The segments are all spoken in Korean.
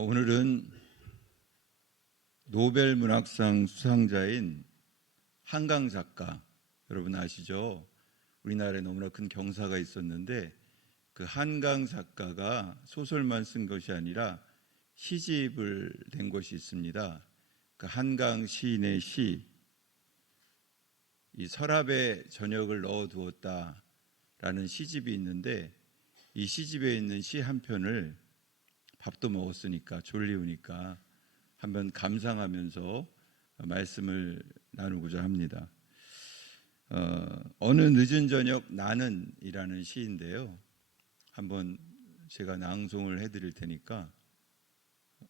오늘은 노벨 문학상 수상자인 한강 작가, 여러분 아시죠? 우리나라에 너무나 큰 경사가 있었는데 그 한강 작가가 소설만 쓴 것이 아니라 시집을 낸 것이 있습니다. 그 한강 시인의 시, 이 서랍에 저녁을 넣어두었다라는 시집이 있는데, 이 시집에 있는 시 한 편을 밥도 먹었으니까 졸리우니까 한번 감상하면서 말씀을 나누고자 합니다. 어느 늦은 저녁 나는이라는 시인데요. 한번 제가 낭송을 해드릴 테니까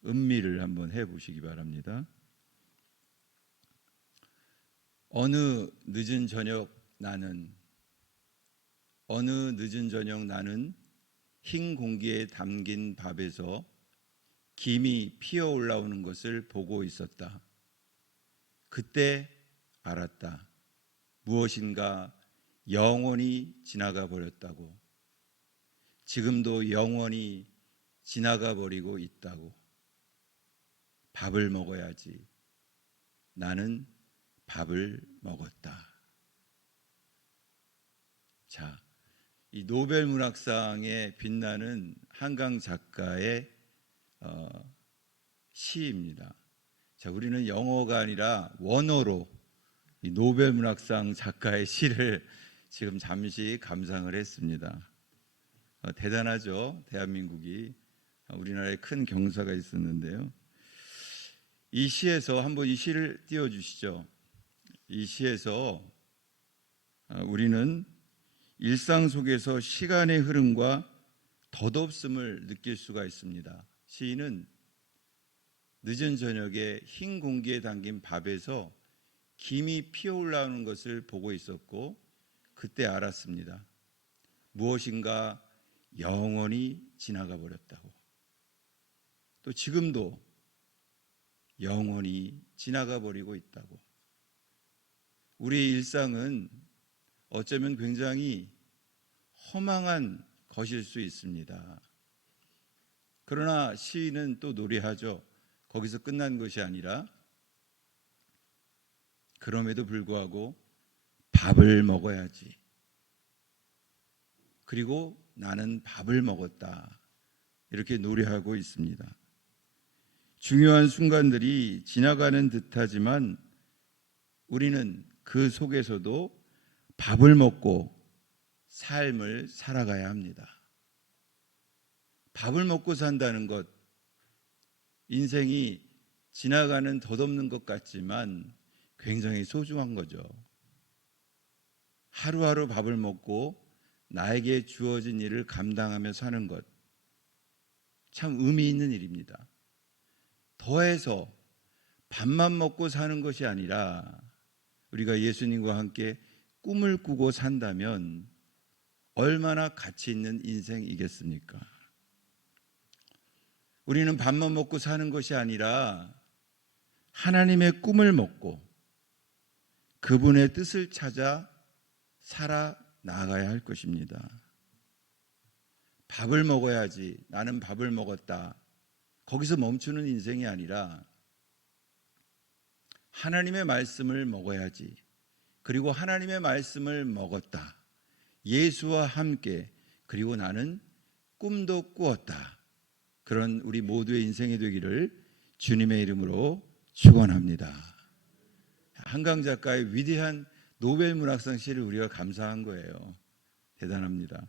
음미를 한번 해보시기 바랍니다. 어느 늦은 저녁 나는, 어느 늦은 저녁 나는 흰 공기에 담긴 밥에서 김이 피어 올라오는 것을 보고 있었다. 그때 알았다. 무엇인가 영원히 지나가 버렸다고. 지금도 영원히 지나가 버리고 있다고. 밥을 먹어야지. 나는 밥을 먹었다. 자, 이 노벨 문학상에 빛나는 한강 작가의 시입니다. 자, 우리는 영어가 아니라 원어로 이 노벨 문학상 작가의 시를 지금 잠시 감상을 했습니다. 대단하죠? 대한민국이 우리나라에 큰 경사가 있었는데요. 이 시에서 한번 이 시를 띄워주시죠. 이 시에서 우리는 일상 속에서 시간의 흐름과 덧없음을 느낄 수가 있습니다. 시인은 늦은 저녁에 흰 공기에 담긴 밥에서 김이 피어올라오는 것을 보고 있었고 그때 알았습니다. 무엇인가 영원히 지나가 버렸다고. 또 지금도 영원히 지나가 버리고 있다고. 우리의 일상은 어쩌면 굉장히 허망한 것일 수 있습니다. 그러나 시인은 또 노래하죠. 거기서 끝난 것이 아니라 그럼에도 불구하고 밥을 먹어야지. 그리고 나는 밥을 먹었다. 이렇게 노래하고 있습니다. 중요한 순간들이 지나가는 듯하지만 우리는 그 속에서도 밥을 먹고 삶을 살아가야 합니다. 밥을 먹고 산다는 것, 인생이 지나가는 덧없는 것 같지만 굉장히 소중한 거죠. 하루하루 밥을 먹고 나에게 주어진 일을 감당하며 사는 것, 참 의미 있는 일입니다. 더해서 밥만 먹고 사는 것이 아니라 우리가 예수님과 함께 꿈을 꾸고 산다면 얼마나 가치 있는 인생이겠습니까? 우리는 밥만 먹고 사는 것이 아니라 하나님의 꿈을 먹고 그분의 뜻을 찾아 살아나가야 할 것입니다. 밥을 먹어야지. 나는 밥을 먹었다. 거기서 멈추는 인생이 아니라 하나님의 말씀을 먹어야지. 그리고 하나님의 말씀을 먹었다. 예수와 함께, 그리고 나는 꿈도 꾸었다. 그런 우리 모두의 인생이 되기를 주님의 이름으로 축원합니다. 한강 작가의 위대한 노벨 문학상 시를 우리가 감사한 거예요. 대단합니다.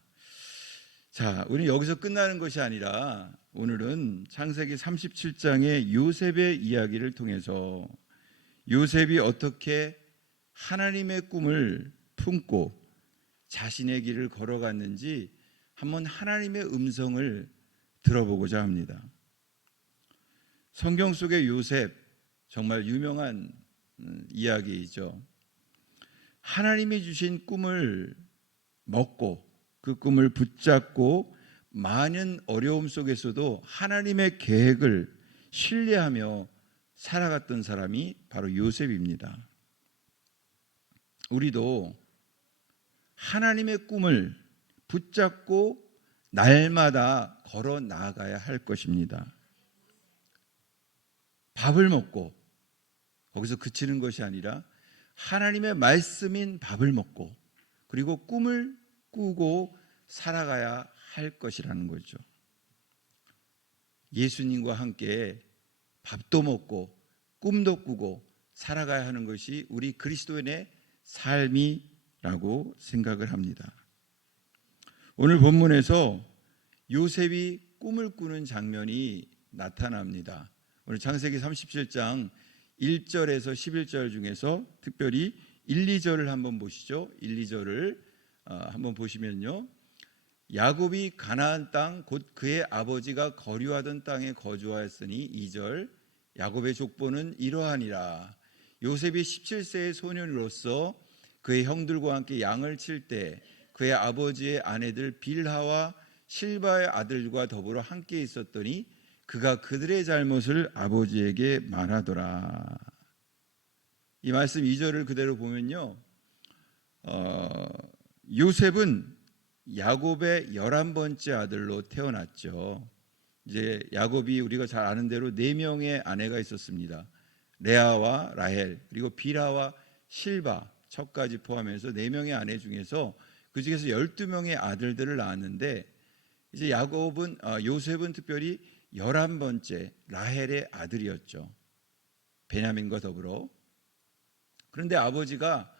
자, 우리는 여기서 끝나는 것이 아니라 오늘은 창세기 37장의 요셉의 이야기를 통해서 요셉이 어떻게 하나님의 꿈을 품고 자신의 길을 걸어갔는지 한번 하나님의 음성을 들어보고자 합니다. 성경 속의 요셉, 정말 유명한 이야기이죠. 하나님이 주신 꿈을 먹고 그 꿈을 붙잡고 많은 어려움 속에서도 하나님의 계획을 신뢰하며 살아갔던 사람이 바로 요셉입니다. 우리도 하나님의 꿈을 붙잡고 날마다 걸어 나가야 할 것입니다. 밥을 먹고 거기서 그치는 것이 아니라 하나님의 말씀인 밥을 먹고 그리고 꿈을 꾸고 살아가야 할 것이라는 거죠. 예수님과 함께 밥도 먹고 꿈도 꾸고 살아가야 하는 것이 우리 그리스도인의 삶이라고 생각을 합니다. 오늘 본문에서 요셉이 꿈을 꾸는 장면이 나타납니다. 오늘 창세기 37장 1절에서 11절 중에서 특별히 1, 2절을 한번 보시죠. 1, 2절을 한번 보시면요. 야곱이 가나안 땅 곧 그의 아버지가 거류하던 땅에 거주하였으니 2절 야곱의 족보는 이러하니라. 요셉이 17세의 소년으로서 그의 형들과 함께 양을 칠 때 그의 아버지의 아내들 빌하와 실바의 아들과 더불어 함께 있었더니 그가 그들의 잘못을 아버지에게 말하더라. 이 말씀 2절을 그대로 보면요. 요셉은 야곱의 11번째 아들로 태어났죠. 이제 야곱이 우리가 잘 아는 대로 4명의 아내가 있었습니다. 레아와 라헬 그리고 빌하와 실바 척까지 포함해서 4명의 아내 중에서 그 중에서 12명의 아들들을 낳았는데 이제 요셉은 특별히 11번째 라헬의 아들이었죠. 베냐민과 더불어. 그런데 아버지가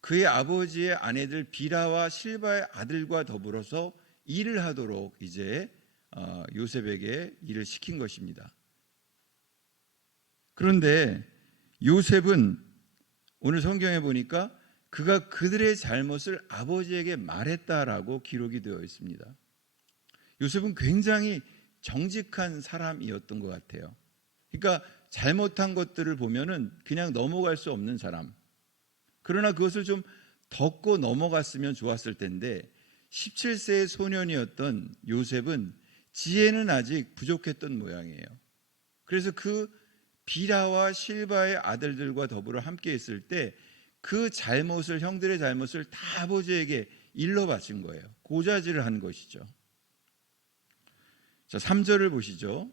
그의 아버지의 아내들 빌하와 실바의 아들과 더불어서 일을 하도록 이제 요셉에게 일을 시킨 것입니다. 그런데 요셉은 오늘 성경에 보니까 그가 그들의 잘못을 아버지에게 말했다라고 기록이 되어 있습니다. 요셉은 굉장히 정직한 사람이었던 것 같아요. 그러니까 잘못한 것들을 보면은 그냥 넘어갈 수 없는 사람. 그러나 그것을 좀 덮고 넘어갔으면 좋았을 텐데 17세의 소년이었던 요셉은 지혜는 아직 부족했던 모양이에요. 그래서 그 빌하와 실바의 아들들과 더불어 함께 있을 때 그 잘못을 형들의 잘못을 다 아버지에게 일러 바친 거예요. 고자질을 한 것이죠. 자, 3절을 보시죠.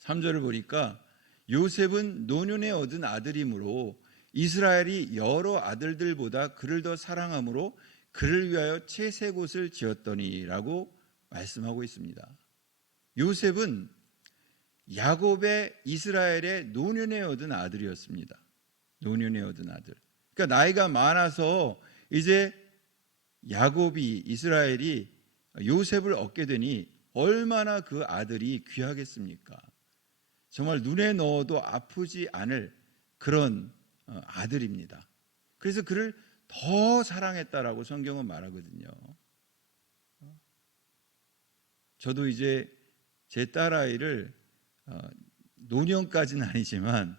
3절을 보니까 요셉은 노년에 얻은 아들이므로 이스라엘이 여러 아들들보다 그를 더 사랑함으로 그를 위하여 채색옷을 지었더니라고 말씀하고 있습니다. 요셉은 야곱의 이스라엘의 노년에 얻은 아들이었습니다. 노년에 얻은 아들. 그러니까 나이가 많아서 이제 야곱이 이스라엘이 요셉을 얻게 되니 얼마나 그 아들이 귀하겠습니까? 정말 눈에 넣어도 아프지 않을 그런 아들입니다. 그래서 그를 더 사랑했다라고 성경은 말하거든요. 저도 이제 제 딸아이를 노년까지는 아니지만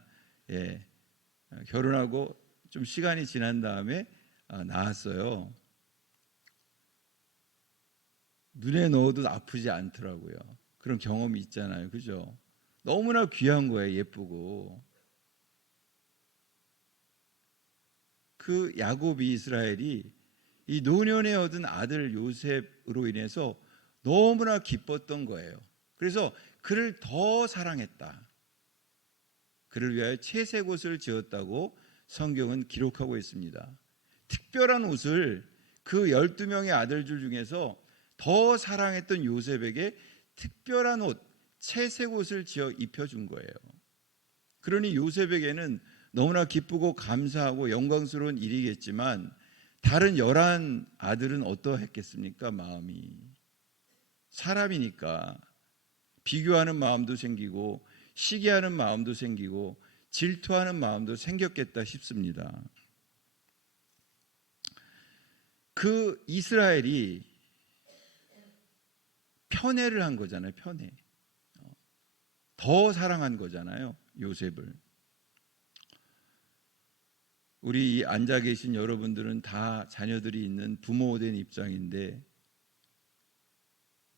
결혼하고 좀 시간이 지난 다음에 낳았어요. 눈에 넣어도 아프지 않더라고요. 그런 경험이 있잖아요. 그죠? 너무나 귀한 거예요. 예쁘고. 그 야곱이 이스라엘이 이 노년에 얻은 아들 요셉으로 인해서 너무나 기뻤던 거예요. 그래서 그를 더 사랑했다. 그를 위하여 채색 옷을 지었다고 성경은 기록하고 있습니다. 특별한 옷을 그 12명의 아들들 중에서 더 사랑했던 요셉에게 특별한 옷, 채색 옷을 지어 입혀준 거예요. 그러니 요셉에게는 너무나 기쁘고 감사하고 영광스러운 일이겠지만 다른 11 아들은 어떠했겠습니까? 마음이. 사람이니까 비교하는 마음도 생기고 시기하는 마음도 생기고 질투하는 마음도 생겼겠다 싶습니다. 그 이스라엘이 편애를 한 거잖아요. 편애. 더 사랑한 거잖아요. 요셉을. 우리 앉아 계신 여러분들은 다 자녀들이 있는 부모된 입장인데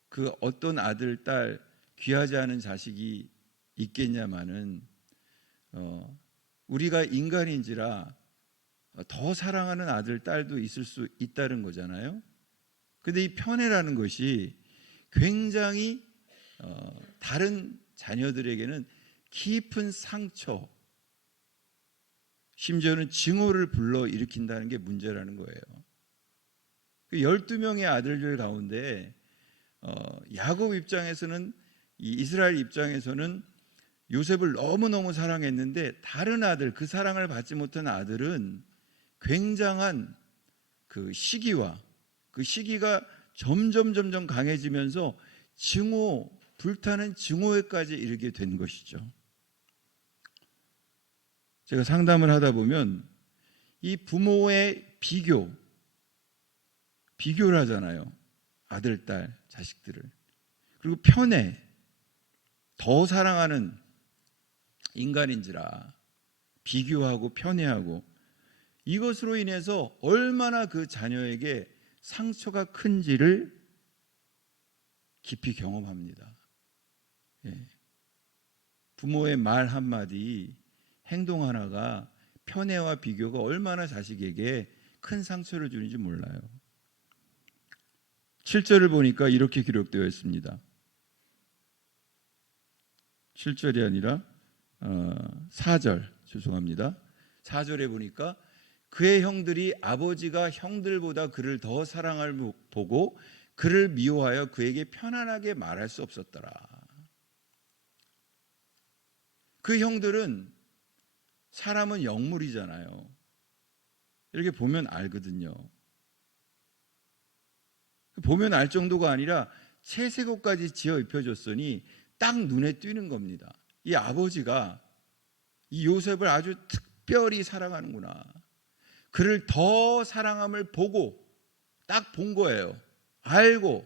그 어떤 아들, 딸 귀하지 않은 자식이 있겠냐마는 우리가 인간인지라 더 사랑하는 아들, 딸도 있을 수 있다는 거잖아요. 근데 이 편애라는 것이 굉장히 다른 자녀들에게는 깊은 상처, 심지어는 증오를 불러 일으킨다는 게 문제라는 거예요. 그 12명의 아들들 가운데 야곱 입장에서는, 이 이스라엘 입장에서는 요셉을 너무너무 사랑했는데 다른 아들, 그 사랑을 받지 못한 아들은 굉장한 그 시기와 그 시기가 점점 강해지면서 불타는 증오에까지 이르게 된 것이죠. 제가 상담을 하다 보면 이 부모의 비교를 하잖아요. 아들, 딸, 자식들을. 그리고 편애, 더 사랑하는 인간인지라 비교하고 편애하고, 이것으로 인해서 얼마나 그 자녀에게 상처가 큰지를 깊이 경험합니다. 예. 부모의 말 한마디, 행동 하나가, 편애와 비교가 얼마나 자식에게 큰 상처를 주는지 몰라요. 7절을 보니까 이렇게 기록되어 있습니다. 7절이 아니라 4절, 죄송합니다. 4절에 보니까 그의 형들이 아버지가 형들보다 그를 더 사랑을 보고 그를 미워하여 그에게 편안하게 말할 수 없었더라. 그 형들은, 사람은 영물이잖아요. 이렇게 보면 알거든요. 보면 알 정도가 아니라 채색옷까지 지어 입혀줬으니 딱 눈에 띄는 겁니다. 이 아버지가 이 요셉을 아주 특별히 사랑하는구나, 그를 더 사랑함을 보고, 딱 본 거예요. 알고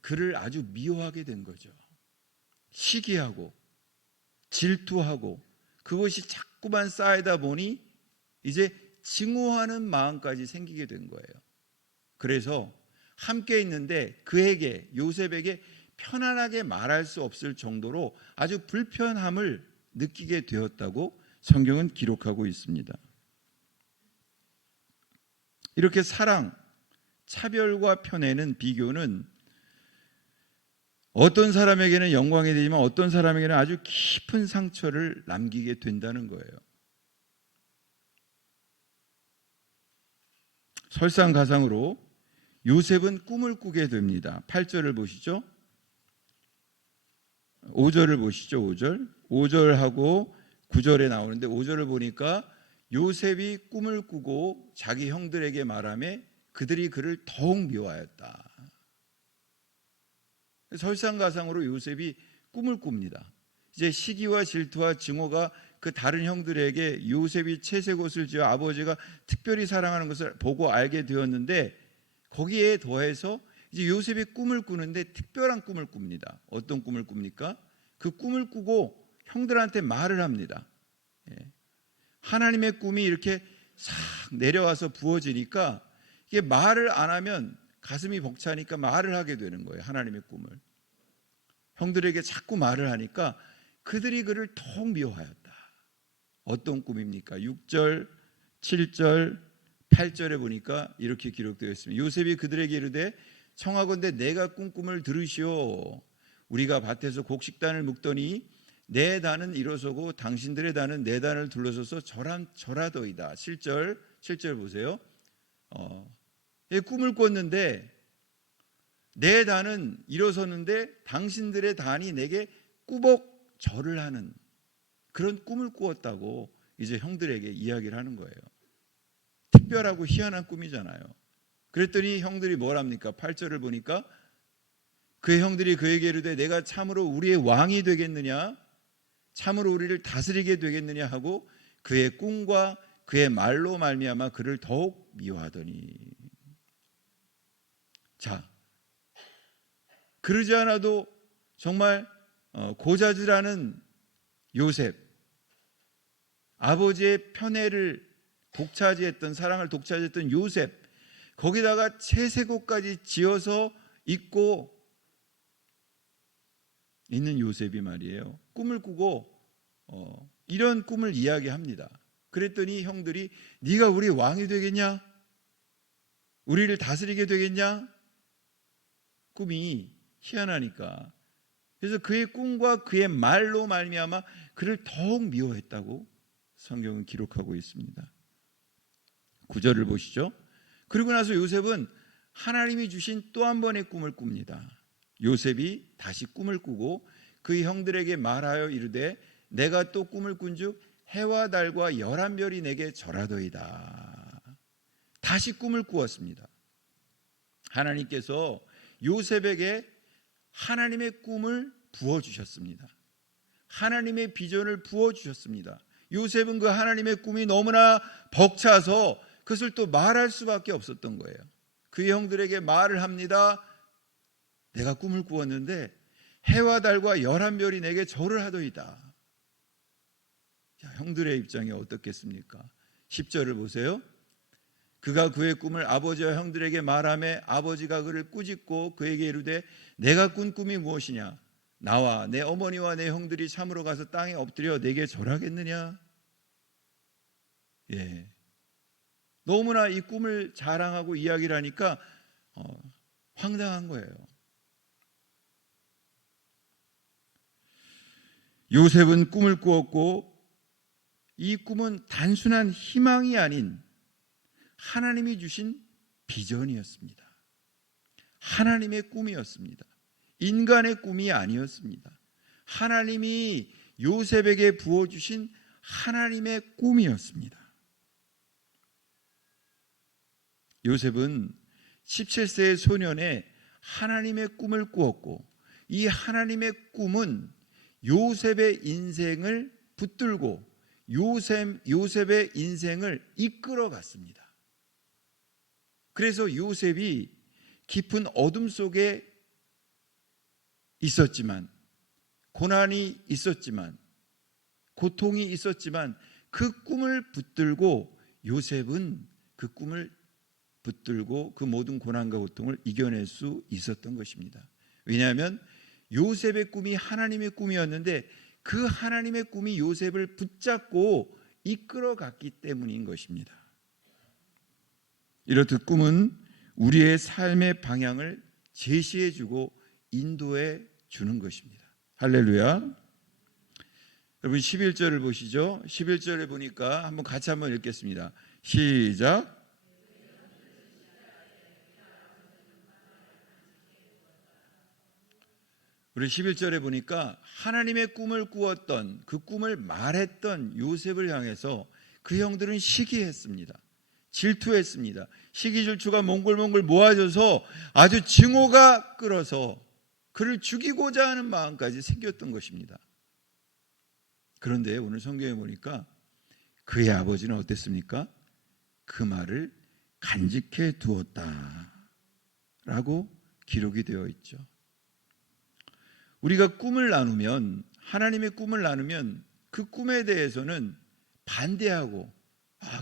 그를 아주 미워하게 된 거죠. 시기하고 질투하고 그것이 자꾸만 쌓이다 보니 이제 증오하는 마음까지 생기게 된 거예요. 그래서 함께 있는데 그에게, 요셉에게 편안하게 말할 수 없을 정도로 아주 불편함을 느끼게 되었다고 성경은 기록하고 있습니다. 이렇게 사랑, 차별과 편애는, 비교는 어떤 사람에게는 영광이 되지만 어떤 사람에게는 아주 깊은 상처를 남기게 된다는 거예요. 설상가상으로 요셉은 꿈을 꾸게 됩니다. 8절을 보시죠. 5절을 보시죠. 5절하고 9절에 나오는데, 5절을 보니까 요셉이 꿈을 꾸고 자기 형들에게 말하며 그들이 그를 더욱 미워하였다. 설상가상으로 요셉이 꿈을 꿉니다. 이제 시기와 질투와 증오가 그 다른 형들에게 요셉이 채색옷을 지어 아버지가 특별히 사랑하는 것을 보고 알게 되었는데, 거기에 더해서 이제 요셉이 꿈을 꾸는데 특별한 꿈을 꿉니다. 어떤 꿈을 꿉니까? 그 꿈을 꾸고 형들한테 말을 합니다. 하나님의 꿈이 이렇게 싹 내려와서 부어지니까, 이게 말을 안 하면 가슴이 벅차니까 말을 하게 되는 거예요. 하나님의 꿈을 형들에게 자꾸 말을 하니까 그들이 그를 더욱 미워하였다. 어떤 꿈입니까? 6절, 7절, 8절에 보니까 이렇게 기록되어 있습니다. 요셉이 그들에게 이르되 청하건대 내가 꾼 꿈을 들으시오. 우리가 밭에서 곡식단을 묶더니 내 단은 일어서고 당신들의 단은 내 단을 둘러서서 절하더이다. 7절 보세요. 꿈을 꿨는데 내 단은 일어섰는데 당신들의 단이 내게 꾸벅 절을 하는 그런 꿈을 꾸었다고 이제 형들에게 이야기를 하는 거예요. 특별하고 희한한 꿈이잖아요. 그랬더니 형들이 뭘 합니까? 8절을 보니까 그의 형들이 그에게 이르되 내가 참으로 우리의 왕이 되겠느냐, 참으로 우리를 다스리게 되겠느냐 하고 그의 꿈과 그의 말로 말미암아 그를 더욱 미워하더니. 자, 그러지 않아도 정말 고자질하는 요셉, 아버지의 편애를 독차지했던, 사랑을 독차지했던 요셉, 거기다가 채색옷까지 지어서 입고 있는 요셉이 말이에요, 꿈을 꾸고 이런 꿈을 이야기합니다. 그랬더니 형들이 네가 우리 왕이 되겠냐? 우리를 다스리게 되겠냐? 꿈이 희한하니까 그래서 그의 꿈과 그의 말로 말미암아 그를 더욱 미워했다고 성경은 기록하고 있습니다. 9절을 보시죠. 그리고 나서 요셉은 하나님이 주신 또 한 번의 꿈을 꿉니다. 요셉이 다시 꿈을 꾸고 그의 형들에게 말하여 이르되 내가 또 꿈을 꾼즉 해와 달과 11별이 내게 절하더이다. 다시 꿈을 꾸었습니다. 하나님께서 요셉에게 하나님의 꿈을 부어주셨습니다. 하나님의 비전을 부어주셨습니다. 요셉은 그 하나님의 꿈이 너무나 벅차서 그것을 또 말할 수밖에 없었던 거예요. 그의 형들에게 말을 합니다. 내가 꿈을 꾸었는데 해와 달과 11별이 내게 절을 하더이다. 자, 형들의 입장이 어떻겠습니까? 10절을 보세요. 그가 그의 꿈을 아버지와 형들에게 말하매 아버지가 그를 꾸짖고 그에게 이르되 내가 꾼 꿈이 무엇이냐? 나와 내 어머니와 내 형들이 참으로 가서 땅에 엎드려 내게 절하겠느냐? 예. 너무나 이 꿈을 자랑하고 이야기를 하니까 황당한 거예요. 요셉은 꿈을 꾸었고 이 꿈은 단순한 희망이 아닌 하나님이 주신 비전이었습니다. 하나님의 꿈이었습니다. 인간의 꿈이 아니었습니다. 하나님이 요셉에게 부어주신 하나님의 꿈이었습니다. 요셉은 17세의 소년에 하나님의 꿈을 꾸었고 이 하나님의 꿈은 요셉의 인생을 붙들고 요셉의 인생을 이끌어 갔습니다. 그래서 요셉이 깊은 어둠 속에 있었지만 고난이 있었지만 고통이 있었지만 그 꿈을 붙들고 요셉은 그 꿈을 붙들고 그 모든 고난과 고통을 이겨낼 수 있었던 것입니다. 왜냐하면 요셉의 꿈이 하나님의 꿈이었는데 그 하나님의 꿈이 요셉을 붙잡고 이끌어갔기 때문인 것입니다. 이렇듯 꿈은 우리의 삶의 방향을 제시해주고 인도해 주는 것입니다. 할렐루야. 여러분 11절을 보시죠. 11절에 보니까 한번 같이 한번 읽겠습니다. 시작. 우리 11절에 보니까 하나님의 꿈을 꾸었던 그 꿈을 말했던 요셉을 향해서 그 형들은 시기했습니다. 질투했습니다. 시기질투가 몽골몽골 모아져서 아주 증오가 끌어서 그를 죽이고자 하는 마음까지 생겼던 것입니다. 그런데 오늘 성경에 보니까 그의 아버지는 어땠습니까? 그 말을 간직해 두었다라고 기록이 되어 있죠. 우리가 꿈을 나누면 하나님의 꿈을 나누면 그 꿈에 대해서는 반대하고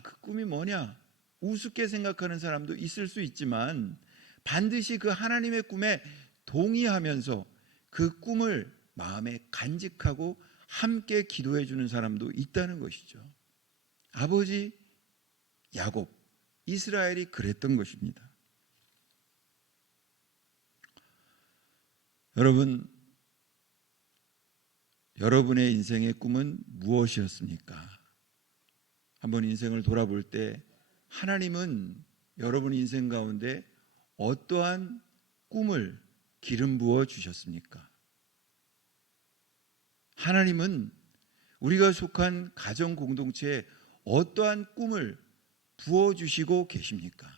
그 꿈이 뭐냐 우습게 생각하는 사람도 있을 수 있지만 반드시 그 하나님의 꿈에 동의하면서 그 꿈을 마음에 간직하고 함께 기도해 주는 사람도 있다는 것이죠. 아버지 야곱, 이스라엘이 그랬던 것입니다. 여러분의 인생의 꿈은 무엇이었습니까? 한번 인생을 돌아볼 때 하나님은 여러분 인생 가운데 어떠한 꿈을 기름 부어 주셨습니까? 하나님은 우리가 속한 가정 공동체에 어떠한 꿈을 부어 주시고 계십니까?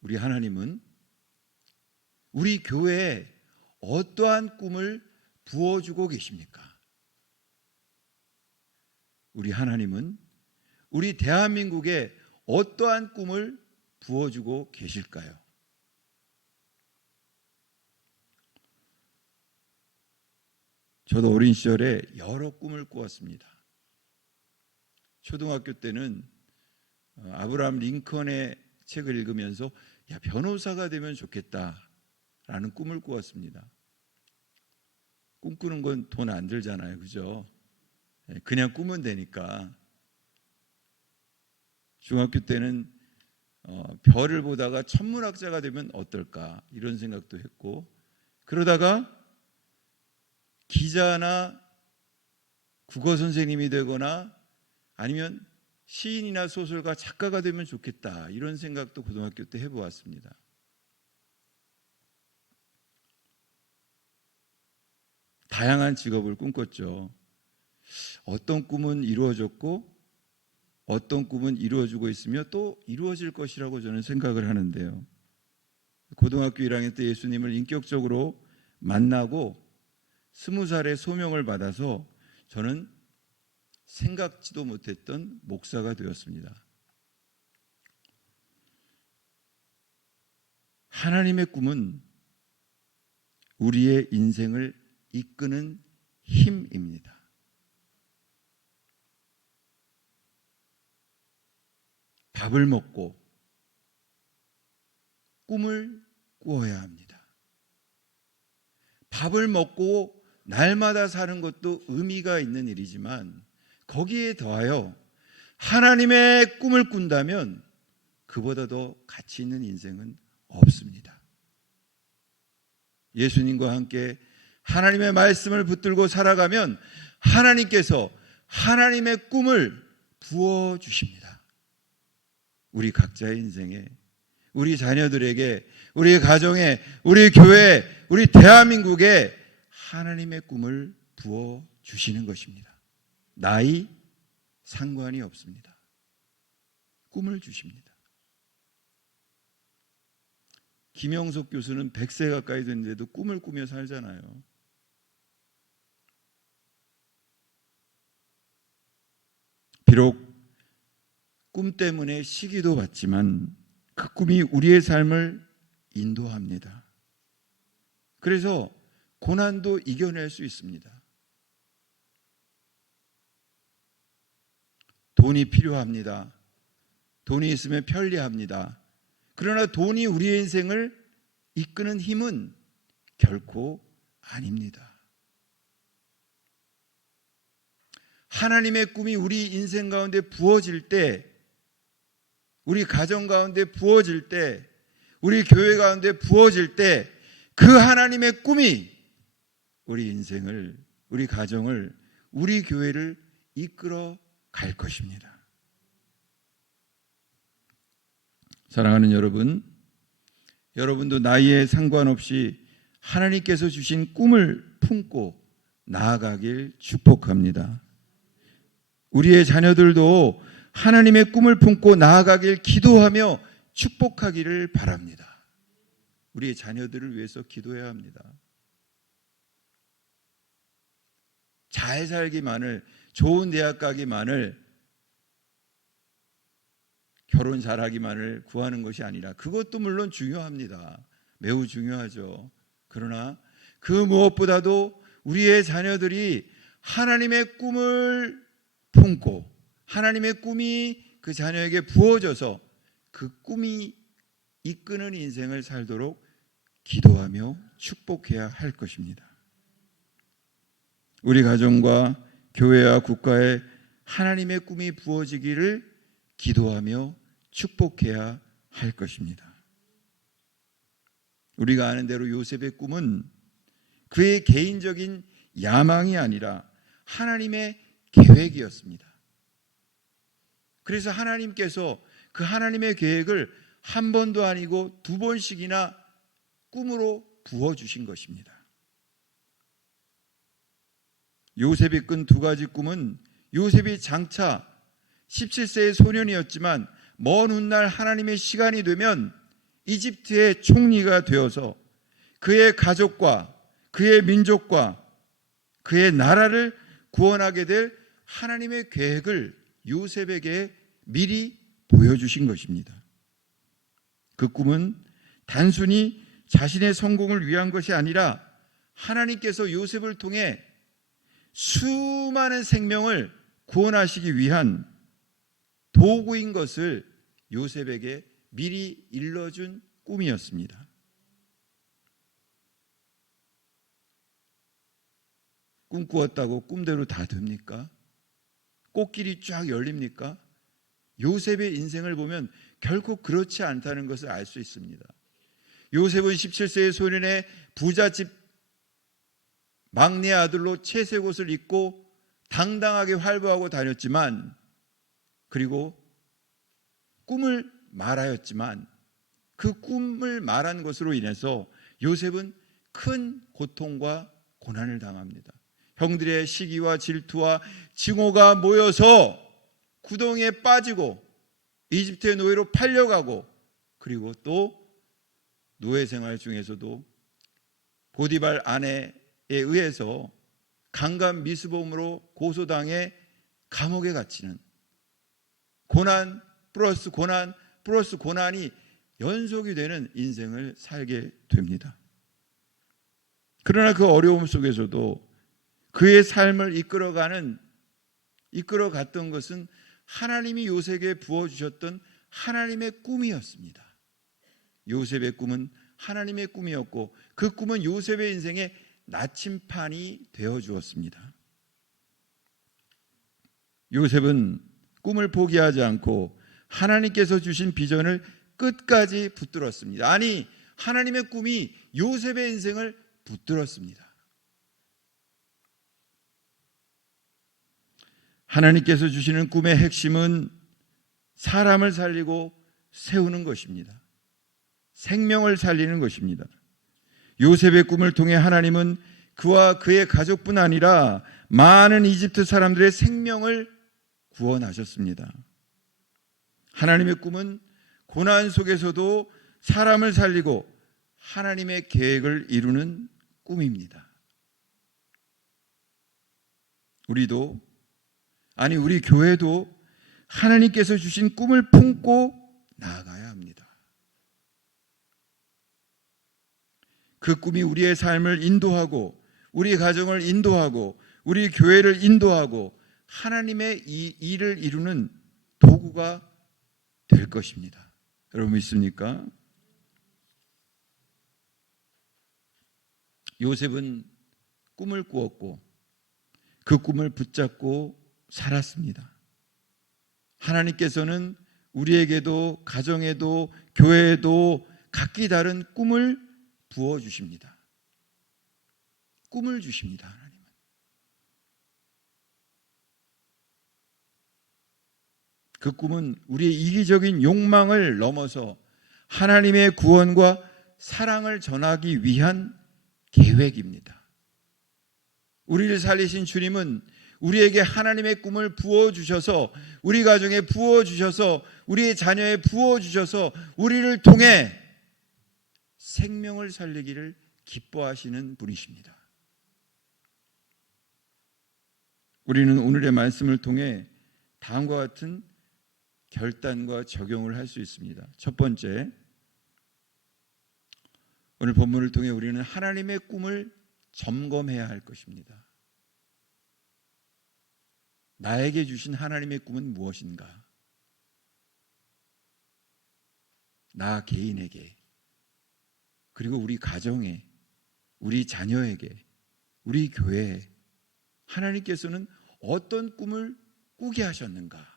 우리 하나님은 우리 교회에 어떠한 꿈을 부어주고 계십니까? 우리 하나님은 우리 대한민국에 어떠한 꿈을 부어주고 계실까요? 저도 어린 시절에 여러 꿈을 꾸었습니다. 초등학교 때는 아브라함 링컨의 책을 읽으면서 변호사가 되면 좋겠다라는 꿈을 꾸었습니다. 꿈꾸는 건 돈 안 들잖아요, 그죠? 그냥 꾸면 되니까. 중학교 때는 별을 보다가 천문학자가 되면 어떨까 이런 생각도 했고, 그러다가 기자나 국어 선생님이 되거나 아니면 시인이나 소설가, 작가가 되면 좋겠다, 이런 생각도 고등학교 때 해보았습니다. 다양한 직업을 꿈꿨죠. 어떤 꿈은 이루어졌고 어떤 꿈은 이루어지고 있으며 또 이루어질 것이라고 저는 생각을 하는데요. 고등학교 1학년 때 예수님을 인격적으로 만나고 20살에 소명을 받아서 저는 생각지도 못했던 목사가 되었습니다. 하나님의 꿈은 우리의 인생을 이끄는 힘입니다. 밥을 먹고 꿈을 꾸어야 합니다. 밥을 먹고 날마다 사는 것도 의미가 있는 일이지만 거기에 더하여 하나님의 꿈을 꾼다면 그보다 더 가치 있는 인생은 없습니다. 예수님과 함께 하나님의 말씀을 붙들고 살아가면 하나님께서 하나님의 꿈을 부어주십니다. 우리 각자의 인생에, 우리 자녀들에게, 우리 가정에, 우리 교회에, 우리 대한민국에 하나님의 꿈을 부어주시는 것입니다. 나이 상관이 없습니다. 꿈을 주십니다. 김영석 교수는 100세 가까이 됐는데도 꿈을 꾸며 살잖아요. 비록 꿈 때문에 시기도 받지만 그 꿈이 우리의 삶을 인도합니다. 그래서 고난도 이겨낼 수 있습니다. 돈이 필요합니다. 돈이 있으면 편리합니다. 그러나 돈이 우리의 인생을 이끄는 힘은 결코 아닙니다. 하나님의 꿈이 우리 인생 가운데 부어질 때, 우리 가정 가운데 부어질 때, 우리 교회 가운데 부어질 때 그 하나님의 꿈이 우리 인생을, 우리 가정을, 우리 교회를 이끌어 갈 것입니다. 사랑하는 여러분, 여러분도 나이에 상관없이 하나님께서 주신 꿈을 품고 나아가길 축복합니다. 우리의 자녀들도 하나님의 꿈을 품고 나아가길 기도하며 축복하기를 바랍니다. 우리의 자녀들을 위해서 기도해야 합니다. 잘 살기만을, 좋은 대학 가기만을, 결혼 잘하기만을 구하는 것이 아니라, 그것도 물론 중요합니다. 매우 중요하죠. 그러나 그 무엇보다도 우리의 자녀들이 하나님의 꿈을 품고 하나님의 꿈이 그 자녀에게 부어져서 그 꿈이 이끄는 인생을 살도록 기도하며 축복해야 할 것입니다. 우리 가정과 교회와 국가에 하나님의 꿈이 부어지기를 기도하며 축복해야 할 것입니다. 우리가 아는 대로 요셉의 꿈은 그의 개인적인 야망이 아니라 하나님의 계획이었습니다. 그래서 하나님께서 그 하나님의 계획을 한 번도 아니고 두 번씩이나 꿈으로 부어주신 것입니다. 요셉이 꾼 두 가지 꿈은, 요셉이 장차 17세의 소년이었지만 먼 훗날 하나님의 시간이 되면 이집트의 총리가 되어서 그의 가족과 그의 민족과 그의 나라를 구원하게 될 하나님의 계획을 요셉에게 미리 보여주신 것입니다. 그 꿈은 단순히 자신의 성공을 위한 것이 아니라 하나님께서 요셉을 통해 수많은 생명을 구원하시기 위한 도구인 것을 요셉에게 미리 일러준 꿈이었습니다. 꿈꾸었다고 꿈대로 다 됩니까? 꽃길이 쫙 열립니까? 요셉의 인생을 보면 결코 그렇지 않다는 것을 알 수 있습니다. 요셉은 17세의 소년의 부잣집 막내 아들로 채색 옷을 입고 당당하게 활보하고 다녔지만, 그리고 꿈을 말하였지만, 그 꿈을 말한 것으로 인해서 요셉은 큰 고통과 고난을 당합니다. 형들의 시기와 질투와 증오가 모여서 구덩이에 빠지고 이집트의 노예로 팔려가고, 그리고 또 노예 생활 중에서도 보디발 아내에 의해서 강간 미수범으로 고소당해 감옥에 갇히는 고난 플러스 고난 플러스 고난이 연속이 되는 인생을 살게 됩니다. 그러나 그 어려움 속에서도 그의 삶을 이끌어갔던 것은 하나님이 요셉에게 부어주셨던 하나님의 꿈이었습니다. 요셉의 꿈은 하나님의 꿈이었고, 그 꿈은 요셉의 인생의 나침판이 되어 주었습니다. 요셉은 꿈을 포기하지 않고 하나님께서 주신 비전을 끝까지 붙들었습니다. 아니, 하나님의 꿈이 요셉의 인생을 붙들었습니다. 하나님께서 주시는 꿈의 핵심은 사람을 살리고 세우는 것입니다. 생명을 살리는 것입니다. 요셉의 꿈을 통해 하나님은 그와 그의 가족뿐 아니라 많은 이집트 사람들의 생명을 구원하셨습니다. 하나님의 꿈은 고난 속에서도 사람을 살리고 하나님의 계획을 이루는 꿈입니다. 우리 교회도 하나님께서 주신 꿈을 품고 나아가야 합니다. 그 꿈이 우리의 삶을 인도하고, 우리 가정을 인도하고, 우리 교회를 인도하고 하나님의 이 일을 이루는 도구가 될 것입니다. 여러분 믿습니까? 요셉은 꿈을 꾸었고 그 꿈을 붙잡고 살았습니다. 하나님께서는 우리에게도 가정에도 교회에도 각기 다른 꿈을 부어주십니다. 꿈을 주십니다. 하나님은. 그 꿈은 우리의 이기적인 욕망을 넘어서 하나님의 구원과 사랑을 전하기 위한 계획입니다. 우리를 살리신 주님은 우리에게 하나님의 꿈을 부어주셔서, 우리 가정에 부어주셔서, 우리의 자녀에 부어주셔서 우리를 통해 생명을 살리기를 기뻐하시는 분이십니다. 우리는 오늘의 말씀을 통해 다음과 같은 결단과 적용을 할 수 있습니다. 첫 번째, 오늘 본문을 통해 우리는 하나님의 꿈을 점검해야 할 것입니다. 나에게 주신 하나님의 꿈은 무엇인가? 나 개인에게, 그리고 우리 가정에, 우리 자녀에게, 우리 교회에 하나님께서는 어떤 꿈을 꾸게 하셨는가?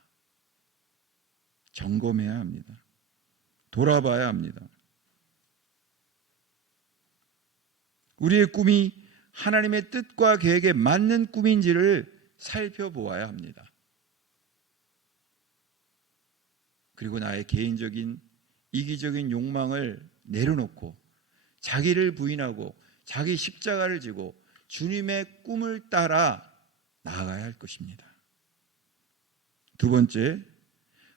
점검해야 합니다. 돌아봐야 합니다. 우리의 꿈이 하나님의 뜻과 계획에 맞는 꿈인지를 살펴보아야 합니다. 그리고 나의 개인적인 이기적인 욕망을 내려놓고 자기를 부인하고 자기 십자가를 지고 주님의 꿈을 따라 나아가야 할 것입니다. 두 번째,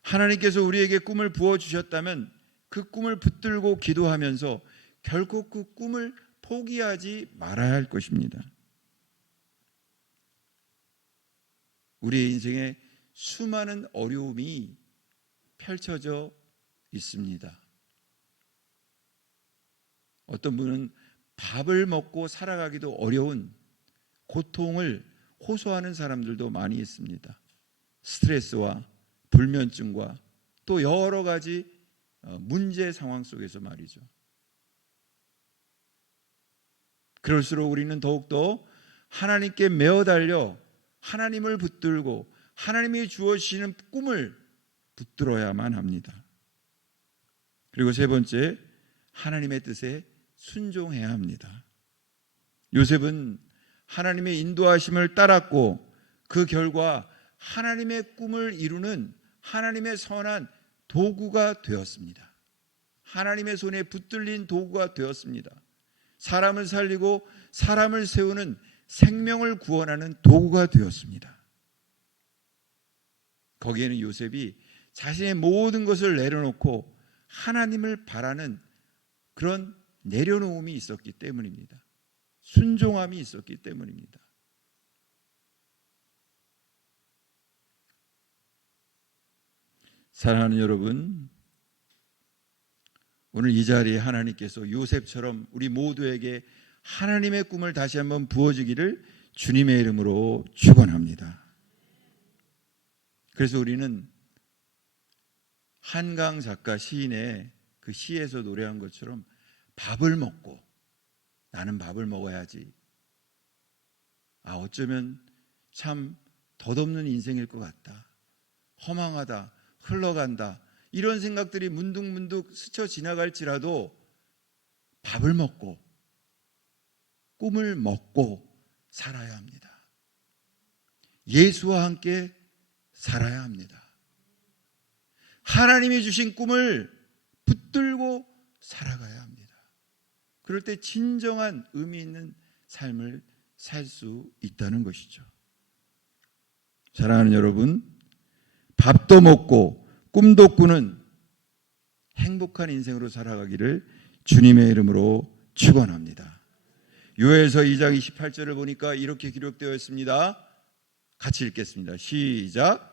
하나님께서 우리에게 꿈을 부어주셨다면 그 꿈을 붙들고 기도하면서 결코 그 꿈을 포기하지 말아야 할 것입니다. 우리의 인생에 수많은 어려움이 펼쳐져 있습니다. 어떤 분은 밥을 먹고 살아가기도 어려운 고통을 호소하는 사람들도 많이 있습니다. 스트레스와 불면증과 또 여러 가지 문제 상황 속에서 말이죠. 그럴수록 우리는 더욱더 하나님께 매어 달려 하나님을 붙들고 하나님이 주어주시는 꿈을 붙들어야만 합니다. 그리고 세 번째, 하나님의 뜻에 순종해야 합니다. 요셉은 하나님의 인도하심을 따랐고 그 결과 하나님의 꿈을 이루는 하나님의 선한 도구가 되었습니다. 하나님의 손에 붙들린 도구가 되었습니다. 사람을 살리고 사람을 세우는 생명을 구원하는 도구가 되었습니다. 거기에는 요셉이 자신의 모든 것을 내려놓고 하나님을 바라는 그런 내려놓음이 있었기 때문입니다. 순종함이 있었기 때문입니다. 사랑하는 여러분, 오늘 이 자리에 하나님께서 요셉처럼 우리 모두에게 하나님의 꿈을 다시 한번 부어주기를 주님의 이름으로 축원합니다. 그래서 우리는 한강 작가 시인의 그 시에서 노래한 것처럼 밥을 먹고 나는 밥을 먹어야지. 어쩌면 참 덧없는 인생일 것 같다. 허망하다. 흘러간다. 이런 생각들이 문득문득 스쳐 지나갈지라도 밥을 먹고 꿈을 먹고 살아야 합니다. 예수와 함께 살아야 합니다. 하나님이 주신 꿈을 붙들고 살아가야 합니다. 그럴 때 진정한 의미 있는 삶을 살 수 있다는 것이죠. 사랑하는 여러분, 밥도 먹고 꿈도 꾸는 행복한 인생으로 살아가기를 주님의 이름으로 축원합니다. 요엘서 2장 28절을 보니까 이렇게 기록되어 있습니다. 같이 읽겠습니다. 시작.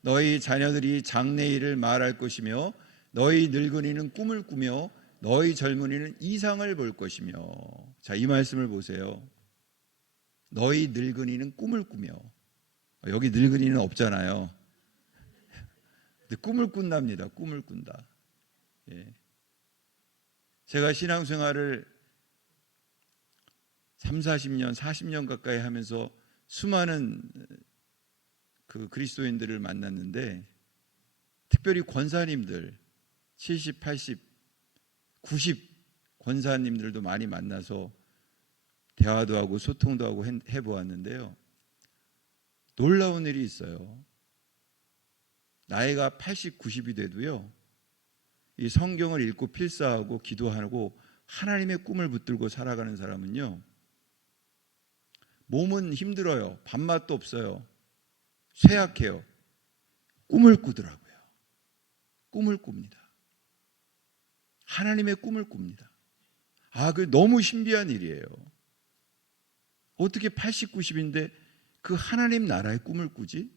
너희 자녀들이 장래일을 말할 것이며 너희 늙은이는 꿈을 꾸며 너희 젊은이는 이상을 볼 것이며. 자, 이 말씀을 보세요. 너희 늙은이는 꿈을 꾸며. 여기 늙은이는 없잖아요. 근데 꿈을 꾼답니다. 꿈을 꾼다. 예. 제가 신앙생활을 30, 40년 가까이 하면서 수많은 그 그리스도인들을 만났는데 특별히 권사님들 70, 80, 90 권사님들도 많이 만나서 대화도 하고 소통도 하고 해보았는데요. 놀라운 일이 있어요. 나이가 80, 90이 돼도요. 이 성경을 읽고 필사하고 기도하고 하나님의 꿈을 붙들고 살아가는 사람은요. 몸은 힘들어요. 밥맛도 없어요. 쇠약해요. 꿈을 꾸더라고요. 꿈을 꿉니다. 하나님의 꿈을 꿉니다. 그 너무 신비한 일이에요. 어떻게 80, 90인데 그 하나님 나라의 꿈을 꾸지?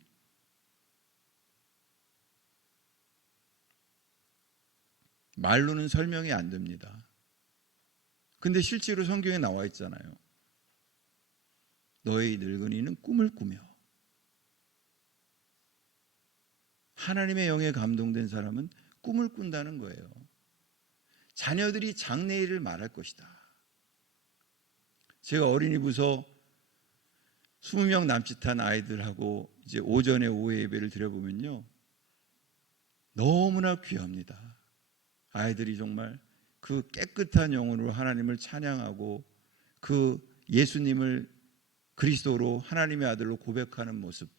말로는 설명이 안 됩니다. 근데 실제로 성경에 나와 있잖아요. 너희 늙은이는 꿈을 꾸며. 하나님의 영에 감동된 사람은 꿈을 꾼다는 거예요. 자녀들이 장래일을 말할 것이다. 제가 어린이 부서 20명 남짓한 아이들하고 이제 오전에 오후에 예배를 드려보면요. 너무나 귀합니다. 아이들이 정말 그 깨끗한 영혼으로 하나님을 찬양하고 그 예수님을 그리스도로 하나님의 아들로 고백하는 모습,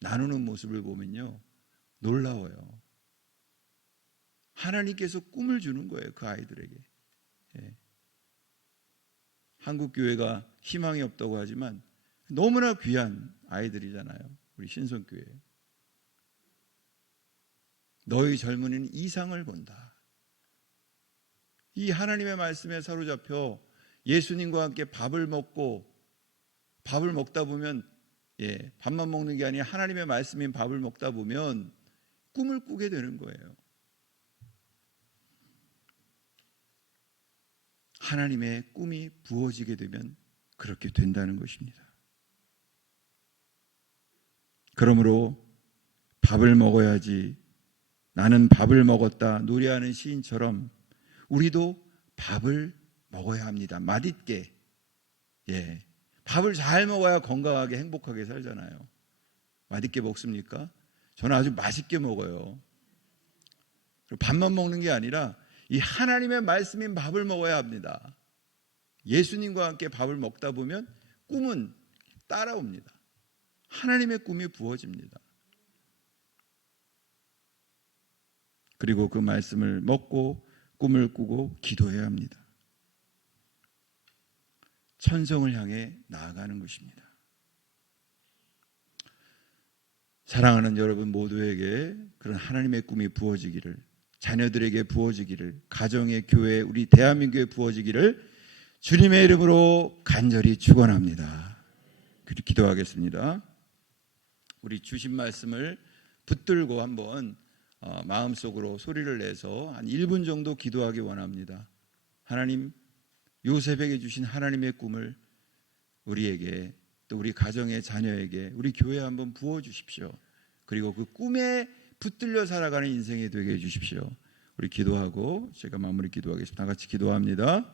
나누는 모습을 보면요. 놀라워요. 하나님께서 꿈을 주는 거예요. 그 아이들에게. 예. 한국교회가 희망이 없다고 하지만 너무나 귀한 아이들이잖아요. 우리 신성교회. 너희 젊은이는 이상을 본다. 이 하나님의 말씀에 사로잡혀 예수님과 함께 밥을 먹다 보면 밥만 먹는 게 아니라 하나님의 말씀인 밥을 먹다 보면 꿈을 꾸게 되는 거예요. 하나님의 꿈이 부어지게 되면 그렇게 된다는 것입니다. 그러므로 밥을 먹어야지, 나는 밥을 먹었다 노래하는 시인처럼 우리도 밥을 먹어야 합니다. 맛있게. 밥을 잘 먹어야 건강하게 행복하게 살잖아요. 맛있게 먹습니까? 저는 아주 맛있게 먹어요. 밥만 먹는 게 아니라 이 하나님의 말씀인 밥을 먹어야 합니다. 예수님과 함께 밥을 먹다 보면 꿈은 따라옵니다. 하나님의 꿈이 부어집니다. 그리고 그 말씀을 먹고 꿈을 꾸고 기도해야 합니다. 천성을 향해 나아가는 것입니다. 사랑하는 여러분 모두에게 그런 하나님의 꿈이 부어지기를, 자녀들에게 부어지기를, 가정의 교회, 우리 대한민국에 부어지기를 주님의 이름으로 간절히 축원합니다. 기도하겠습니다. 우리 주신 말씀을 붙들고 한번 마음속으로 소리를 내서 한 1분 정도 기도하기 원합니다. 하나님, 요셉에게 주신 하나님의 꿈을 우리에게, 또 우리 가정의 자녀에게, 우리 교회에 한번 부어주십시오. 그리고 그 꿈에 붙들려 살아가는 인생이 되게 해주십시오. 우리 기도하고 제가 마무리 기도하겠습니다. 다 같이 기도합니다.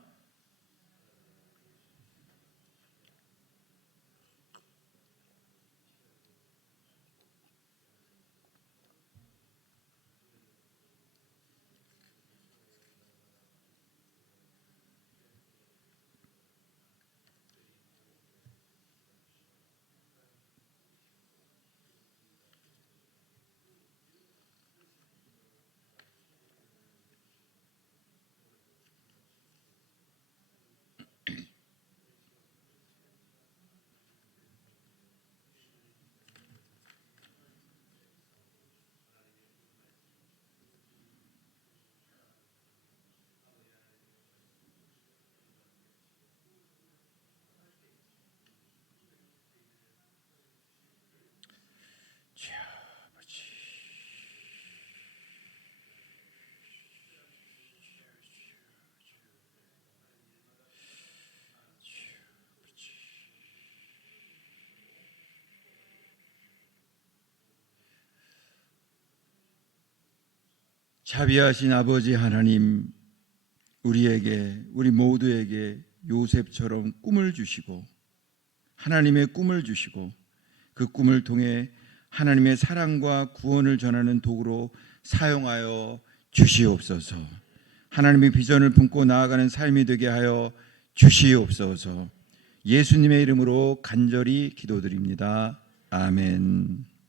자비하신 아버지 하나님, 우리에게, 우리 모두에게 요셉처럼 꿈을 주시고 하나님의 꿈을 주시고 그 꿈을 통해 하나님의 사랑과 구원을 전하는 도구로 사용하여 주시옵소서. 하나님의 비전을 품고 나아가는 삶이 되게 하여 주시옵소서. 예수님의 이름으로 간절히 기도드립니다. 아멘.